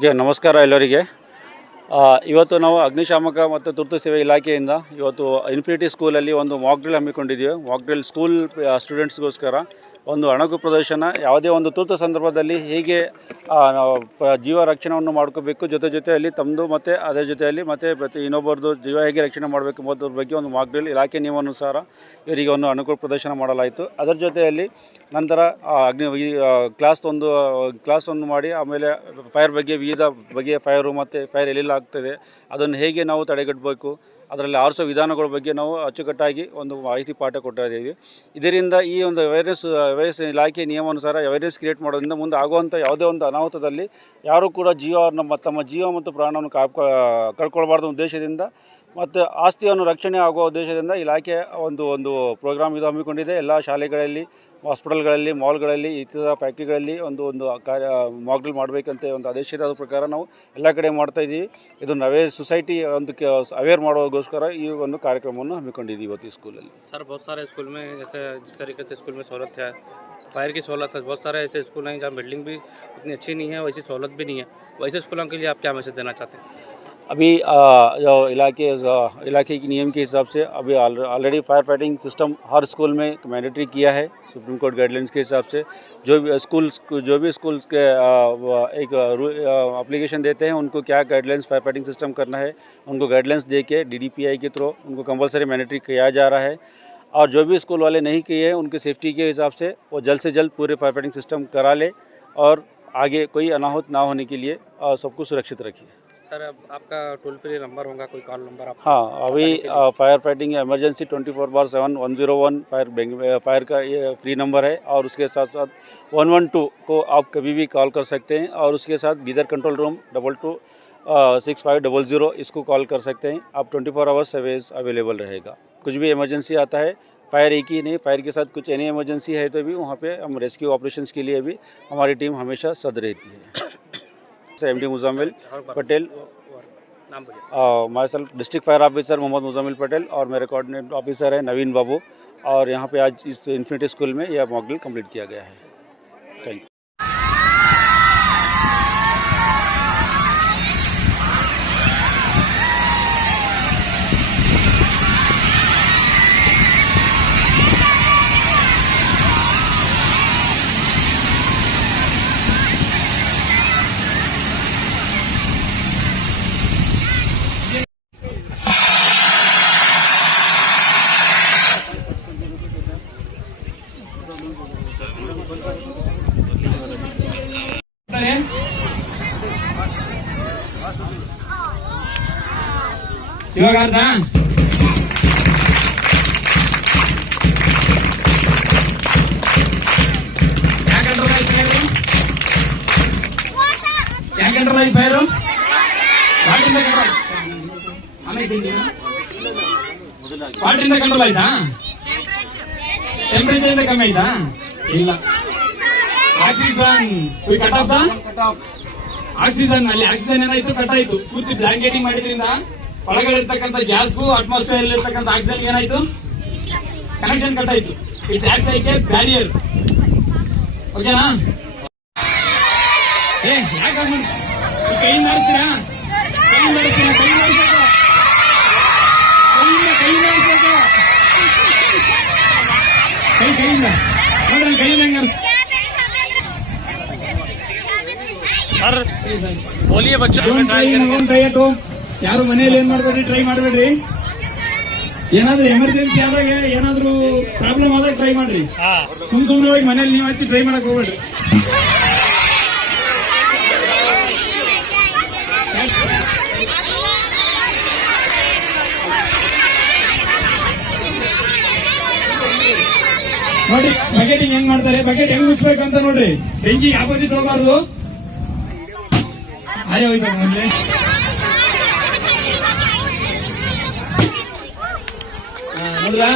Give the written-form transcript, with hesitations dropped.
ನಮಸ್ಕಾರ ಎಲ್ಲರಿಗೆ. ಇವತ್ತು ನಾವು ಅಗ್ನಿಶಾಮಕ ಮತ್ತು ತುರ್ತು ಸೇವೆ ಇಲಾಖೆಯಿಂದ ಇವತ್ತು ಇನ್ಫಿನಿಟಿ ಸ್ಕೂಲಲ್ಲಿ ಒಂದು ಮಾಕ್ ಡ್ರಿಲ್ ಹಮ್ಮಿಕೊಂಡಿದ್ದೀವಿ. ಮಾಕ್ ಡ್ರಿಲ್ ಸ್ಕೂಲ್ ಸ್ಟೂಡೆಂಟ್ಸ್ಗೋಸ್ಕರ ಒಂದು ಅಣಕು ಪ್ರದರ್ಶನ. ಯಾವುದೇ ಒಂದು ತುರ್ತು ಸಂದರ್ಭದಲ್ಲಿ ಹೇಗೆ ಜೀವ ರಕ್ಷಣೆಯನ್ನು ಮಾಡ್ಕೋಬೇಕು, ಜೊತೆಯಲ್ಲಿ ತಮ್ಮದು ಮತ್ತು ಅದರ ಜೊತೆಯಲ್ಲಿ ಮತ್ತು ಇನ್ನೊಬ್ಬರದು ಜೀವ ಹೇಗೆ ರಕ್ಷಣೆ ಮಾಡಬೇಕು ಎಂಬುದರ ಬಗ್ಗೆ ಒಂದು ಮಾಕ್ ಡ್ರಿಲ್ ಇಲಾಖೆ ನಿಯಮಾನುಸಾರ ಇವರಿಗೆ ಒಂದು ಅಣಕು ಪ್ರದರ್ಶನ ಮಾಡಲಾಯಿತು. ಅದರ ಜೊತೆಯಲ್ಲಿ ನಂತರ ಕ್ಲಾಸ್ ಒಂದು ಮಾಡಿ ಆಮೇಲೆ ಫೈರ್ ಬಗ್ಗೆ ವಿವಿಧ ಬಗೆಯ ಫೈರು ಮತ್ತು ಫೈರ್ ಎಲ್ಲೆಲ್ಲ ಆಗ್ತದೆ ಅದನ್ನು ಹೇಗೆ ನಾವು ತಡೆಗಟ್ಟಬೇಕು, ಅದರಲ್ಲಿ ಆರಿಸೋ ವಿಧಾನಗಳ ಬಗ್ಗೆ ನಾವು ಅಚ್ಚುಕಟ್ಟಾಗಿ ಒಂದು ಮಾಹಿತಿ ಪಾಠ ಕೊಟ್ಟಿದ್ದೀವಿ. ಇದರಿಂದ ಈ ಒಂದು ಅವೇರ್ನೆಸ್ ಇಲಾಖೆ ನಿಯಮಾನುಸಾರ ಅವೇರ್ನೆಸ್ ಕ್ರಿಯೇಟ್ ಮಾಡೋದ್ರಿಂದ ಮುಂದೆ ಆಗುವಂಥ ಯಾವುದೇ ಒಂದು ಅನಾಹುತದಲ್ಲಿ ಯಾರೂ ಕೂಡ ತಮ್ಮ ಜೀವ ಮತ್ತು ಪ್ರಾಣವನ್ನು ಕಳ್ಕೊಳ್ಬಾರ್ದು ಉದ್ದೇಶದಿಂದ ಮತ್ತು ಆಸ್ತಿಯನ್ನು ರಕ್ಷಣೆ ಆಗುವ ಉದ್ದೇಶದಿಂದ ಇಲಾಖೆ ಒಂದು ಪ್ರೋಗ್ರಾಮ್ ಇದು ಹಮ್ಮಿಕೊಂಡಿದೆ. ಎಲ್ಲ ಶಾಲೆಗಳಲ್ಲಿ, ಹಾಸ್ಪಿಟಲ್ಗಳಲ್ಲಿ, ಮಾಲ್ಗಳಲ್ಲಿ, ಇತರ ಫ್ಯಾಕ್ಟ್ರಿಗಳಲ್ಲಿ ಒಂದು ಮಾಕ್ ಡ್ರಿಲ್ ಮಾಡಬೇಕಂತ ಒಂದು ಆದೇಶದ ಪ್ರಕಾರ ನಾವು ಎಲ್ಲ ಕಡೆ ಮಾಡ್ತಾಯಿದ್ದೀವಿ. ಇದನ್ನು ಸೊಸೈಟಿ ಅವೇರ್ ಮಾಡೋದಕ್ಕೋಸ್ಕರ ಈ ಒಂದು ಕಾರ್ಯಕ್ರಮವನ್ನು ಹಮ್ಮಿಕೊಂಡಿದ್ದೀವಿ ಇವತ್ತು ಈ ಸ್ಕೂಲಲ್ಲಿ. सर बहुत सारे स्कूल में जैसे जिस तरीके से स्कूल में सहूलत है, फायर की सहूलत है, बहुत सारे ऐसे स्कूल हैं जहाँ बिल्डिंग भी इतनी अच्छी नहीं है, वैसी सहूलत भी नहीं है. वैसे स्कूलों के लिए आप क्या मैसेज देना चाहते हैं? अभी जो इलाके के नियम के हिसाब से अभी ऑलरेडी फायर फाइटिंग सिस्टम हर स्कूल में मैंडेटरी किया है सुप्रीम कोर्ट गाइडलाइंस के हिसाब से. जो भी स्कूल्स के एक एप्लीकेशन देते हैं उनको क्या गाइडलाइंस फायर फाइटिंग सिस्टम करना है उनको गाइडलाइंस दे के DDPI के थ्रू उनको कंपलसरी मैंडेटरी किया जा रहा है. और जो भी स्कूल वाले नहीं किए हैं उनके सेफ्टी के हिसाब से वो जल्द से जल्द पूरे फायर फाइटिंग सिस्टम करा ले और आगे कोई अनाहुत ना होने के लिए सबको सुरक्षित रखिए. सर आपका टोल फ्री नंबर होगा, कोई कॉल नंबर आप? हाँ, अभी फायर फाइटिंग इमरजेंसी 24/7 101 फायर का ये फ्री नंबर है. और उसके साथ 112 को आप कभी भी कॉल कर सकते हैं. और उसके साथ बीदर कंट्रोल रूम 226500 इसको कॉल कर सकते हैं. आप 24 आवर्स सर्विस अवेलेबल रहेगा. कुछ भी इमरजेंसी आता है, फायर एक ही नहीं, फायर के साथ कुछ एनी इमरजेंसी है तो भी वहाँ पे हम रेस्क्यू ऑपरेशंस के लिए भी हमारी टीम हमेशा सद रहती है. MD Mujamil Patel, myself district fire officer Mohammad Mujamil Patel और मेरे कोऑर्डिनेट ऑफिसर है नवीन बाबू. और यहाँ पे आज इस इन्फिनिटी स्कूल में यह मॉक ड्रिल कंप्लीट किया गया है. Thank you. ಇವಾಗ ಅರ್ಧ ಯಾಕಂಡ್ರಲ್ಲ ಈ ಫೈರು ವಾಟರಿಂದ ಕಂಟ್ರೋಲ್ ಆಯ್ತಾ? ಟೆಂಪರೇಚರ್ ಇಂದ ಕಮ್ಮಿ ಆಯ್ತಾ? ಇಲ್ಲ. ಆಕ್ಸಿಜನ್ ಕಟ್ ಆಫ್ ಆಕ್ಸಿಜನ್ ಅಲ್ಲಿ ಆಕ್ಸಿಜನ್ ಏನಾಯ್ತು, ಕಟ್ ಆಯ್ತು. ಪೂರ್ತಿ ಬ್ಲಾಂಕೆಟಿಂಗ್ ಮಾಡಿದ್ರಿಂದ ಒಳಗಡೆ ಇರ್ತಕ್ಕಂಥ ಗ್ಯಾಸ್ಗೂ ಅಟ್ಮಾಸ್ಫಿಯರ್ ಇರ್ತಕ್ಕಂಥ ಆಕ್ಸಿಜನ್ ಏನಾಯ್ತು, ಕನೆಕ್ಷನ್ ಕಟ್ ಆಯ್ತು. It's act like A barrier. ಓಕೆನಾ? ಯಾಕೆ ಕೈ ಮಾಡಿಸ್ತೀರಾ? ಕೈ ಮಾಡಿಸ್ಬೇಕು, ಕೈಯಿಂದ ನೋಡ್ರಿ, ಕೈಯಿಂದ ಹೆಂಗ ಯಾರು ಮನೆಯಲ್ಲಿ ಏನ್ ಮಾಡ್ಬೇಡ್ರಿ, ಟ್ರೈ ಮಾಡಬೇಡ್ರಿ. ಏನಾದ್ರೂ ಎಮರ್ಜೆನ್ಸಿ ಆದಾಗ, ಏನಾದ್ರೂ ಪ್ರಾಬ್ಲಮ್ ಆದಾಗ ಟ್ರೈ ಮಾಡ್ರಿ. ಸುಮ್ನೆ ಹೋಗಿ ಮನೇಲಿ ನೀವು ಹಚ್ಚಿ ಟ್ರೈ ಮಾಡಕ್ ಹೋಗ್ಬೇಡ್ರಿ. ನೋಡಿ ಬಕೆಟಿಂಗ್ ಹೆಂಗ್ ಮಾಡ್ತಾರೆ, ಬಕೆಟ್ ಹೆಂಗ್ ಮುಚ್ಬೇಕಂತ ನೋಡ್ರಿ. ಬೆಂಕಿ ಆಪೋಸಿಟ್ ಹೋಗ್ಬಾರ್ದು. ಅದೇ ಹೋಯ್ತು ಮೊದಲೇ. ನೋಡ್ರಾ